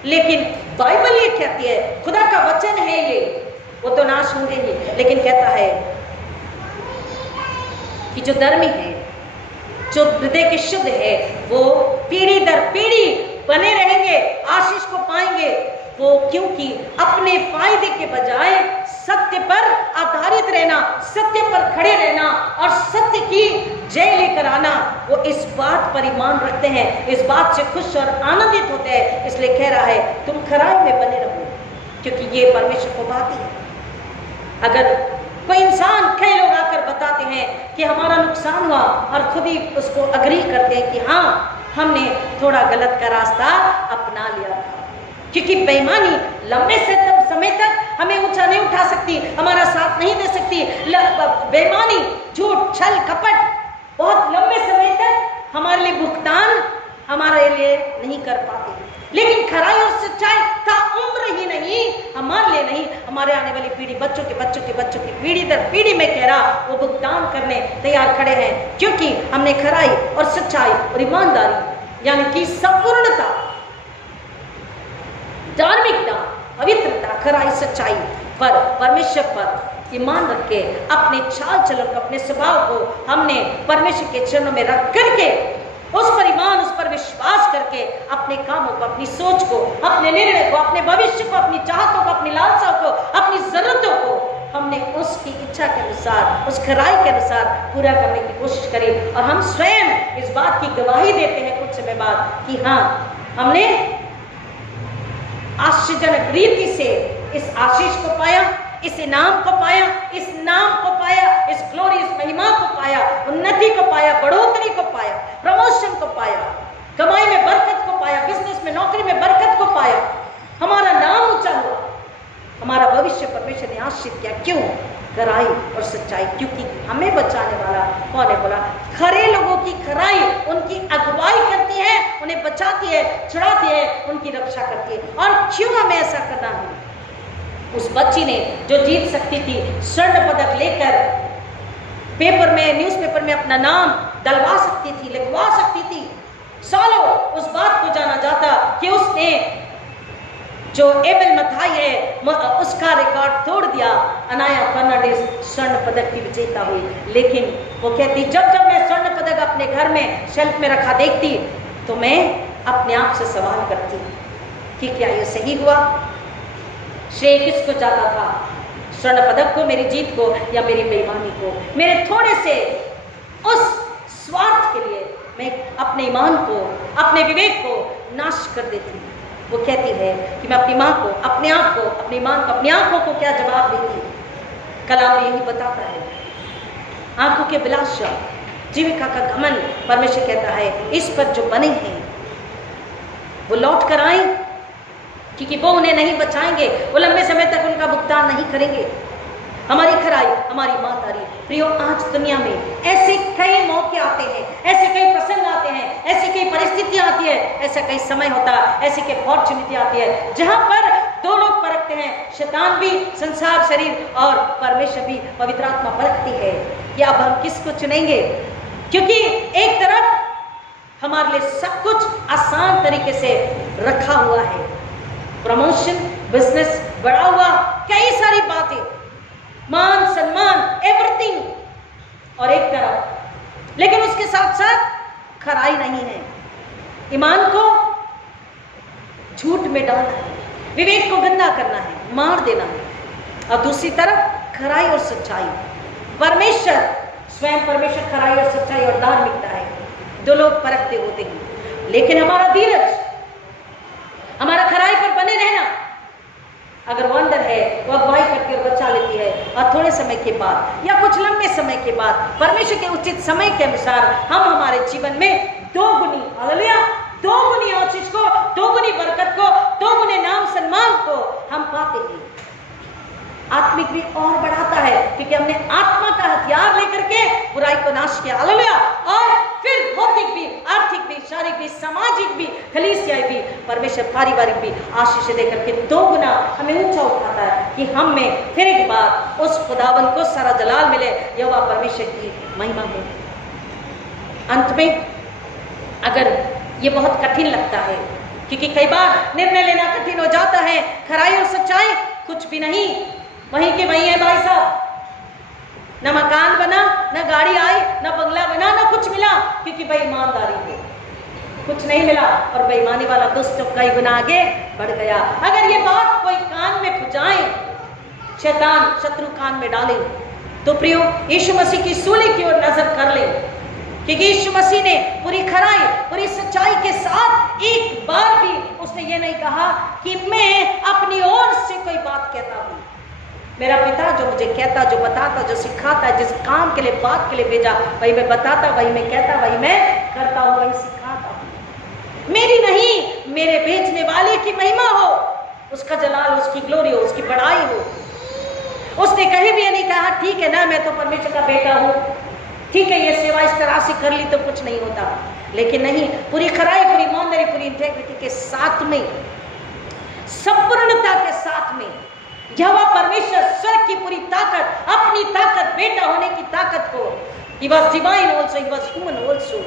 लेकिन बाइबल ये कहती है, खुदा का वचन है ये, वो तो नाश होंगे ही, लेकिन कहता है कि जो धर्मी है, जो हृदय के शुद्ध है, वो पीढ़ी दर पीढ़ी बने रहेंगे, आशीष को पाएंगे। वो क्योंकि अपने फायदे के बजाय सत्य पर आधारित रहना, सत्य पर खड़े रहना और सत्य की जय लेकर आना, वो इस बात पर ईमान रखते हैं, इस बात से खुश और आनंदित होते हैं। इसलिए कह रहा है तुम खराई में बने रहो, क्योंकि ये परमेश्वर को भाती है। अगर कोई इंसान, कई लोग आकर बताते हैं कि हमारा नुकसान हुआ और खुद ही उसको अग्री करते हैं कि हाँ हमने थोड़ा गलत का रास्ता अपना लिया था, क्योंकि बेईमानी लंबे समय तक हमें ऊंचा नहीं उठा सकती, हमारा साथ नहीं दे सकती। बेईमानी, झूठ, छल, कपट बहुत लंबे समय तक हमारे लिए भुगतान हमारे लिए नहीं कर पाते। लेकिन खराई और सच्चाई का उम्र ही नहीं, हमारे लिए नहीं, हमारे आने वाली पीढ़ी, बच्चों के बच्चों के बच्चों की पीढ़ी दर पीढ़ी में कह रहा, वो भुगतान करने तैयार खड़े हैं, क्योंकि हमने खराई और सच्चाई और ईमानदारी यानी कि संपूर्णता, धार्मिकता, पवित्रता, खराई, सच्चाई पर, परमेश्वर पर ईमान रख के अपने चाल चलन को, अपने स्वभाव को हमने परमेश्वर के चरणों में रख करके उस पर ईमान, उस पर विश्वास करके अपने कामों को, अपनी सोच को, अपने निर्णय को, अपने भविष्य को, अपनी चाहतों को, अपनी लालसाओं को, अपनी जरूरतों को हमने उसकी इच्छा के अनुसार, उस खराई के अनुसार पूरा करने की कोशिश करी। और हम स्वयं इस बात की गवाही देते हैं कुछ समय बाद कि हाँ हमने आश्चर्यजनक रीति से इस आशीष को पाया, इस इनाम को पाया, इस नाम को पाया, इस ग्लोरी, इस महिमा को पाया, उन्नति को पाया, बढ़ोतरी को पाया, प्रमोशन को पाया, कमाई में बरकत को पाया, बिजनेस में, नौकरी में बरकत को पाया, हमारा नाम ऊंचा हुआ, हमारा भविष्य परमेश्वर ने आशीष किया। क्यों? खराई और सच्चाई, क्योंकि हमें बचाने वाला कौन है? बोला खरे लोगों की खराई उनकी अगुवाई करती है, उन्हें बचाती है, छुड़ाती है, उनकी रक्षा करती है। और क्यों हमें ऐसा करना है? उस बच्ची ने जो जीत सकती थी, स्वर्ण पदक लेकर पेपर में, न्यूज़पेपर में अपना नाम डलवा सकती थी, लिखवा सकती थी, सालों उस बात को जाना जाता कि उसने जो एबेल मथाई है उसका रिकॉर्ड तोड़ दिया। अनाया फर्नांडिस स्वर्ण पदक की विजेता हुई, लेकिन वो कहती जब जब मैं स्वर्ण पदक अपने घर में शेल्फ में रखा देखती तो मैं अपने आप से सवाल करती कि क्या ये सही हुआ? श्रेय किसको जाता था? स्वर्ण पदक को, मेरी जीत को, या मेरी बेईमानी को? मेरे थोड़े से उस स्वार्थ के लिए मैं अपने ईमान को, अपने विवेक को नाश कर देती। वो कहती है कि मैं अपनी माँ को, अपने आप को, अपनी ईमान को, अपनी आंखों को क्या जवाब देती? कलाम यही बताता है, आंखों के बिलाशा, जीविका का घमंड। परमेश्वर कहता है इस पर जो बने हैं वो लौट कर आए, क्योंकि वो उन्हें नहीं बचाएंगे, वो लंबे समय तक उनका भुगतान नहीं करेंगे। हमारी खराई, हमारी ईमानदारी। प्रियो, आज दुनिया में ऐसे कई मौके आते हैं, ऐसे कई प्रसंग आते हैं, ऐसी कई परिस्थितियां आती है, ऐसा कई समय होता है, ऐसी कई अपॉर्चुनिटी आती है जहां पर दो लोग परखते हैं, शैतान भी, संसार, शरीर, और परमेश्वर भी, पवित्र आत्मा परखती है कि अब हम किसको चुनेंगे। क्योंकि एक तरफ हमारे लिए सब कुछ आसान तरीके से रखा हुआ है, प्रमोशन, बिजनेस बढ़ा हुआ, कई सारी बातें, मान सम्मान, एवरीथिंग, और एक तरफ लेकिन उसके साथ साथ खराई नहीं है, ईमान को झूठ में डालना है, विवेक को गंदा करना है, मार देना है, और दूसरी तरफ खराई और सच्चाई। परमेश्वर स्वयं, परमेश्वर खराई और सच्चाई और धार्मिकता है, दो लोग परखते होते हैं। लेकिन हमारा धीरज, हमारा खराई पर बने रहना। अगर वंडर है वो अगुवाई करके और बचा लेती है, और थोड़े समय के बाद या कुछ लंबे समय के बाद परमेश्वर के उचित समय के अनुसार हम हमारे जीवन में दोगुनी हालेलुया, दोगुनी आशीष को, दोगुनी बरकत को, दोगुने नाम सम्मान को हम पाते हैं। आत्मिक भी और बढ़ाता है क्योंकि हमने आत्मा का हथियार लेकर के बुराई को नाश किया हालेलुया। और फिर भौतिक भी, आर्थिक भी, शारीरिक भी, सामाजिक भी, कलीसियाई भी, परमेश्वर पारिवारिक भी आशीष देकर के दोगुना हमें ऊंचा उठाता है कि हम में फिर एक बार उस खुदावन को सारा जलाल मिले, यहोवा परमेश्वर की महिमा हो। अंत में अगर ये बहुत कठिन लगता है क्योंकि कई बार निर्णय लेना कठिन हो जाता है, खराई और सच्चाई कुछ भी नहीं, वहीं के वहीं है भाई साहब। न मकान बना, न गाड़ी आई, न बंगला बना, न कुछ मिला क्योंकि बेईमानदारी है, कुछ नहीं मिला और बेईमानी वाला दुष्ट कई गुना आगे बढ़ गया। अगर ये बात कोई कान में पुजाए, शैतान शत्रु कान में डाले, तो प्रियो यीशु मसीह की सूली की ओर नजर कर ले क्योंकि यीशु मसीह ने पूरी खराई, पूरी सच्चाई के साथ एक बार भी उसने ये नहीं कहा कि मैं अपनी ओर से कोई बात कहता हूं। मेरा पिता जो मुझे कहता, जो बताता, जो सिखाता, जिस काम के लिए, बात के लिए भेजा, वही मैं बताता, वही मैं कहता, वही मैं करता हूं, वही सिखाता हूं। मेरी नहीं, मेरे भेजने वाले की महिमा हो, उसका जलाल, उसकी ग्लोरी हो, उसकी बड़ाई हो। उसने कहीं भी ये नहीं कहा ठीक है ना मैं तो परमेश्वर का बेटा हूं, ठीक है ये सेवा इस तरह से कर ली तो कुछ नहीं होता, लेकिन नहीं, पूरी खराई, पूरी ईमानदारी, पूरी इंटेग्रिटी के साथ में, संपूर्णता के साथ में यहोवा परमेश्वर स्वर्ग की पूरी ताकत, अपनी ताकत, बेटा होने की ताकत को, he was divine also, he was human also,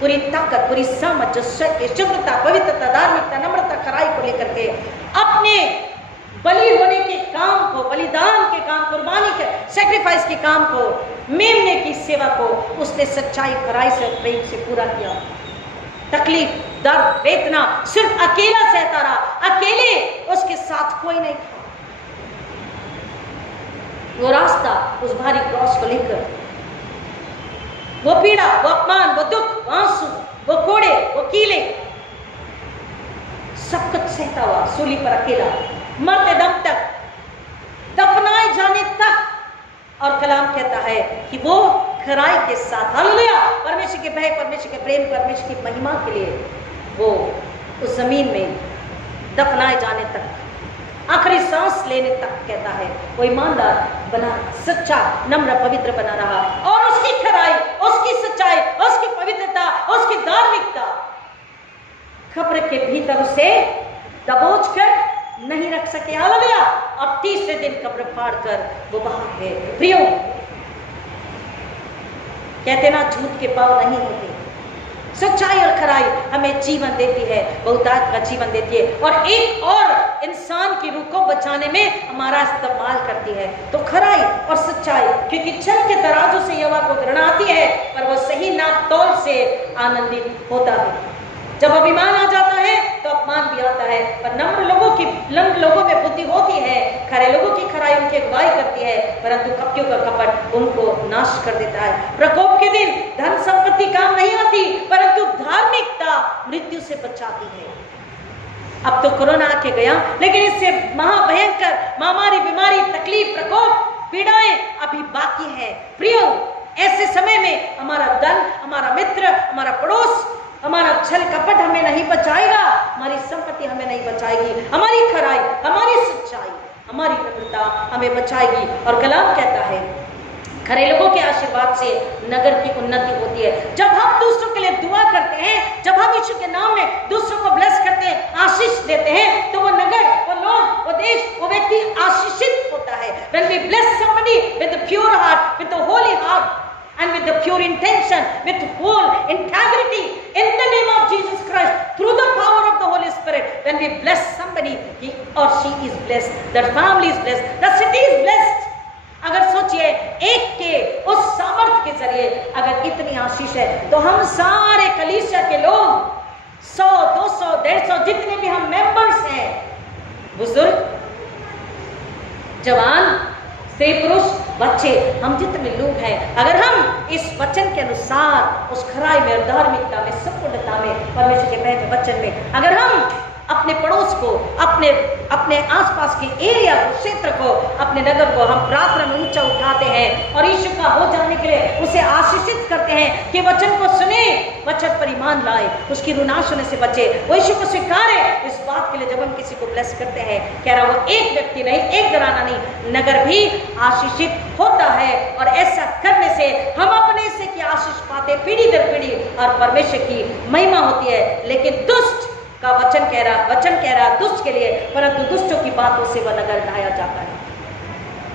पूरी ताकत, पूरी समझ जो स्वर्ग की शुद्धता, पवित्रता, धार्मिकता, नम्रता, खराई को लेकर के अपने बलि होने के काम को, बलिदान के काम, कुर्बानी के, सैक्रिफाइस के काम को, मेमने की सेवा को उसने सच्चाई, खराई से, प्रेम से पूरा किया। तकलीफ, दर्द, वेदना सिर्फ अकेला सहता रहा, अकेले, उसके साथ कोई नहीं था। वो रास्ता, उस भारी क्रॉस को लेकर, वो पीड़ा, वो अपमान, वो दुख, वो आंसू, वो कोड़े, वो कीले, सब कुछ सहता हुआ सूली पर अकेला, मरते दम तक, दफनाए जाने तक। और कलाम कहता है कि वो खराई के साथ, हालेलुया, परमेश्वर के भय, परमेश्वर के प्रेम, परमेश्वर की महिमा के लिए वो उस जमीन में दफनाए जाने तक, आखिरी सांस लेने तक कहता है वो ईमानदार बना, सच्चा, नम्र, पवित्र बना रहा। और उसकी खराई, उसकी सच्चाई, उसकी पवित्रता, उसकी धार्मिकता कब्र के भीतर उसे दबोच कर नहीं रख सके, हालेलुया। और तीसरे दिन कब्र फाड़ कर वो बाहर है। प्रियो, कहते ना झूठ के पांव नहीं होते, सच्चाई और खराई हमें जीवन देती है, बहुतायत का जीवन देती है, और एक और इंसान की रूह को बचाने में हमारा इस्तेमाल करती है। तो खराई और सच्चाई, क्योंकि छल के तराजू से यहोवा को घृणा आती है, पर वो सही नापतोल से आनंदित होता है। जब अभिमान आ जाता है तो अपमान भी आता है, पर नम्र लोगों में बुद्धि होती है, खरे लोगों की खराई उनकी अगुवाई करती है, परंतु कपटियों का कपट उनको नाश कर देता है। प्रकोप के दिन धन संपत्ति काम नहीं आती, परंतु धार्मिकता मृत्यु से बचाती है। अब तो कोरोना आके गया, लेकिन इससे महाभयंकर महामारी, बीमारी, तकलीफ, प्रकोप, पीड़ाएं अभी बाकी है। प्रियो, ऐसे समय में हमारा धन, हमारा मित्र, हमारा पड़ोस, हमारा छल कपट हमें नहीं बचाएगा, हमारी संपत्ति हमें नहीं बचाएगी, हमारी खराई, हमारी सच्चाई, हमारी नम्रता हमें बचाएगी। और कलाम कहता है खरे लोगों के आशीर्वाद से नगर की उन्नति होती है। जब हम दूसरों के लिए दुआ करते हैं, जब हम यीशु के नाम में दूसरों को ब्लेस करते हैं, आशीष देते हैं, तो वो नगर, वो लोग, वो देश, वो व्यक्ति आशीषित होता है। When we bless somebody with a pure heart, with a holy heart, and with the pure intention, with whole integrity, in the name of Jesus Christ, through the power of the Holy Spirit, when we bless somebody, he or she is blessed, their family is blessed, the city is blessed. अगर सोचिए, एक के उस सामर्थ के जरिए अगर इतनी आशीष है, तो हम सारे कलीसिया के लोग 100, 200, 150 जितने भी हम मेंबर्स हैं, बुजुर्ग, जवान, स्त्री, पुरुष, बच्चे, हम जितने लोग हैं, अगर हम इस वचन के अनुसार उस खराई में और धार्मिकता में, संपूर्णता में, परमेश्वर के भय में, वचन में, अगर हम अपने पड़ोस को, अपने आसपास के एरिया को, क्षेत्र को, अपने नगर को हम प्रार्थना में ऊंचा उठाते हैं और यीशु का हो जाने के लिए उसे आशीषित करते हैं कि वचन को सुने, वचन पर ईमान लाए, उसकी रुनाश होने से बचे, वो यीशु को स्वीकारे। इस बात के लिए जब हम किसी को ब्लेस करते हैं, कह रहा वो एक व्यक्ति नहीं, एक घराना नहीं, नगर भी आशीषित होता है। और ऐसा करने से हम अपने से की आशीष पाते पीढ़ी दर पीढ़ी और परमेश्वर की महिमा होती है। लेकिन दुष्ट का वचन कह रहा दुष्ट के लिए, परंतु दुष्टों की बातों से वह नगर ढाया जाता है।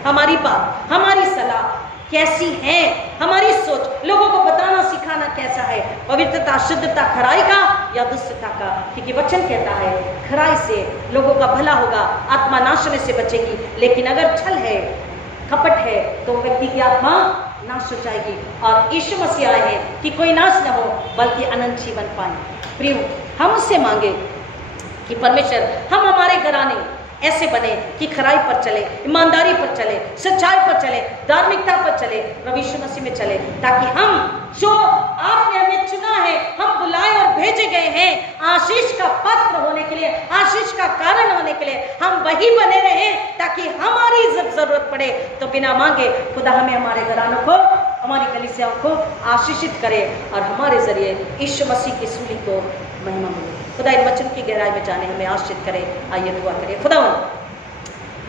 हमारी बात, हमारी सलाह कैसी है, हमारी सोच लोगों को बताना सिखाना कैसा है, पवित्रता, शुद्धता, खराई का या दुष्टता का? क्योंकि वचन कहता है खराई से लोगों का भला होगा, आत्मा नाश होने से बचेगी। लेकिन अगर छल है, कपट है, तो व्यक्ति की आत्मा नाश हो जाएगी। और यीशु मसीह आए हैं कि कोई नाश न हो बल्कि अनंत जीवन पाए। प्रियो, हम उससे मांगे कि परमेश्वर हम हमारे घराने ऐसे बने कि खराई पर चले, ईमानदारी पर चले, सच्चाई पर चले, धार्मिकता पर चले, प्रभु यीशु मसीह में चले, ताकि हम जो आपने हमें चुना है, हम बुलाए और भेजे गए हैं आशीष का पात्र होने के लिए, आशीष का कारण होने के लिए, हम वही बने रहें ताकि हमारी जब जरूरत पड़े तो बिना मांगे खुदा हमें, हमारे घरानों को, हमारी कलीसियाओं को आशीषित करे और हमारे जरिए यीशु मसीह की सूली को महिमा मिले। खुदा इन वचन की गहराई में जाने हमें आशीषित करे। आइए दुआ करें। खुदा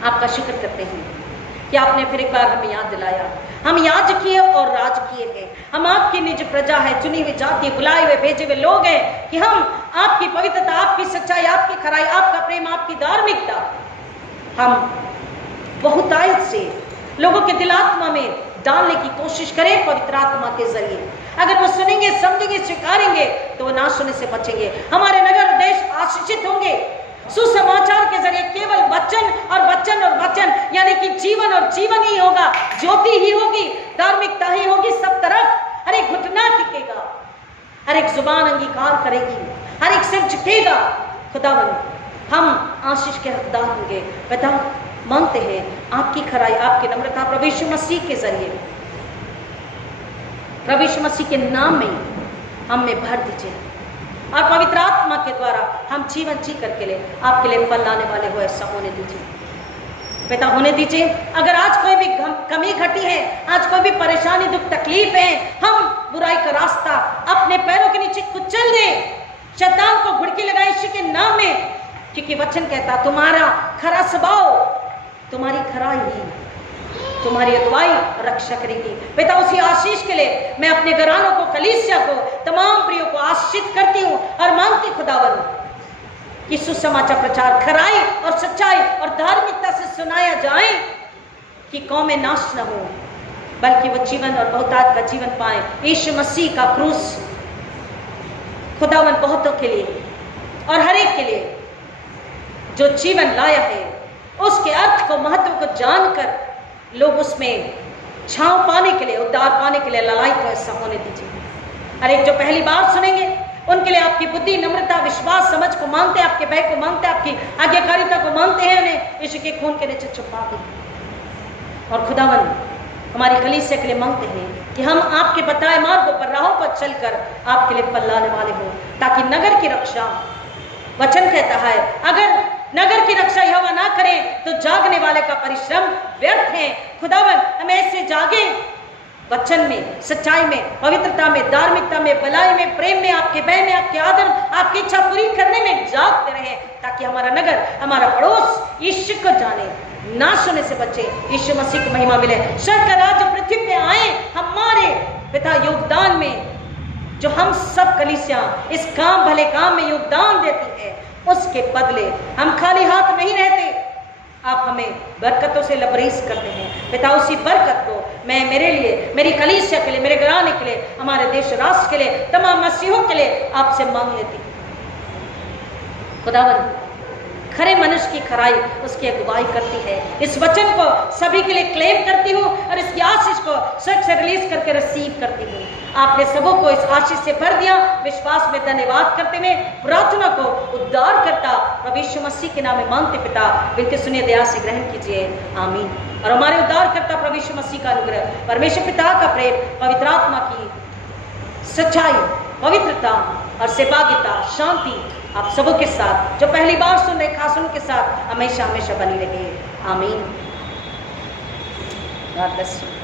आपका शुक्र करते हैं कि आपने फिर एक बार हमें याद दिलाया, हम याजकीय और राजकीय हैं, हम आपकी निज प्रजा है, चुनी हुई जाति, बुलाए हुए भेजे हुए लोग हैं कि हम आपकी पवित्रता, आपकी सच्चाई, आपकी खराई, आपका प्रेम, आपकी धार्मिकता हम बहुतायत से लोगों के दिल आत्मा में डालने की कोशिश करें पवित्र आत्मा के जरिए। अगर वो सुनेंगे, समझेंगे, स्वीकारेंगे तो वो नाश होने से बचेंगे। हमारे नगर देश आशीषित होंगे सुसमाचार के जरिए। केवल वचन और वचन और वचन, यानी कि जीवन और जीवन ही होगा, ज्योति ही होगी, धार्मिकता ही होगी सब तरफ। हर एक घुटना टिकेगा, हर एक जुबान अंगीकार करेगी, हर एक सिर झुकेगा। खुदावन, हम आशीष के हकदार होंगे। पिता, मांगते हैं आपकी खराई, आपकी नम्रता प्रभु यीशु मसीह के जरिए, प्रभु यीशु मसीह के नाम में हम में भर दीजिए और पवित्र आत्मा के द्वारा हम जीवन जी करके ले आपके लिए फल लाने वाले हो, ऐसा होने दीजिए पिता, होने दीजिए। अगर आज कोई भी कमी घटी है, आज कोई भी परेशानी, दुख, तकलीफ है, हम बुराई का रास्ता अपने पैरों के नीचे कुचल दें, शैतान को घुड़की लगाए यीशु के नाम में, क्योंकि वचन कहता तुम्हारा खरा स्वभाव, तुम्हारी खराई ही तुम्हारी अगुवाई रक्षा करेगी। पिता, उसी आशीष के लिए मैं अपने घरानों को, कलीसिया को, तमाम प्रियों को आशीषित करती हूँ और मांगती खुदावन कि सुसमाचार प्रचार खराई और सच्चाई और धार्मिकता से सुनाया जाए कि कौमें नाश न हो बल्कि वो जीवन और बहुतायत का जीवन पाए। यीशु मसीह का क्रूस खुदावन बहुतों के लिए और हर एक के लिए जो जीवन लाया है, उसके अर्थ को, महत्व को जानकर लोग उसमें छांव पाने के लिए, उद्धार पाने के लिए ललायत हो, ऐसा होने दीजिए। हर एक जो पहली बार सुनेंगे उनके लिए आपकी बुद्धि, नम्रता, विश्वास, समझ को मांगते हैं, आपके भय को मांगते हैं, आपकी आज्ञाकारिता को मांगते हैं, उन्हें यीशु के खून के नीचे छुपा दें। और खुदावन, हमारी कलीसिया के लिए मांगते हैं कि हम आपके बताए मार्गों पर, राहों पर चलकर आपके लिए फल लाने वाले हों, ताकि नगर की रक्षा, वचन कहता है अगर नगर की रक्षा यहोवा ना करें तो जागने वाले का परिश्रम व्यर्थ है। खुदावन, हम ऐसे जागे वचन में, सच्चाई में, पवित्रता में, धार्मिकता में, भलाई में, प्रेम में, आपके भय में, आपके आदर, आपकी इच्छा पूरी करने में जागते रहे, ताकि हमारा नगर, हमारा पड़ोस यीशु को जाने, नाश होने से बचे, यीशु मसीह को महिमा मिले। स्वर्ग का राज्य पृथ्वी पे आए हमारे पिता योगदान में, जो हम सब कलीसिया इस काम, भले काम में योगदान देती है, उसके बदले हम खाली हाथ नहीं रहते, आप हमें बरकतों से लबरेज करते हैं। पिता, उसी बरकत को मैं मेरे लिए, मेरी कलीसिया के लिए, मेरे घराने के लिए, हमारे देश राष्ट्र के लिए, तमाम मसीहों के लिए आपसे मांग लेती हूँ। खुदावन, खरे मनुष्य की खराई उसकी अगुवाई करती है। इस वचन को सभी के लिए क्लेम करती हूँ और इसकी आशीष को सच से रिलीज करके रिसीव करती हूँ। आपने सबों को इस आशीष से भर दिया। विश्वास में धन्यवाद करते हुए प्रार्थना को उद्धार करता प्रभु यीशु मसीह के नाम में मांगते पिता, विनती सुनिए, दया से ग्रहण कीजिए, आमीन। और हमारे उद्धार करता प्रभु यीशु मसीह का अनुग्रह, परमेश्वर पिता का प्रेम, पवित्र आत्मा की सच्चाई, पवित्रता और सहभागिता, शांति आप सबों के साथ, जो पहली बार सुन रहे खास उनके साथ हमेशा हमेशा बनी रहे। आमीन। God bless you.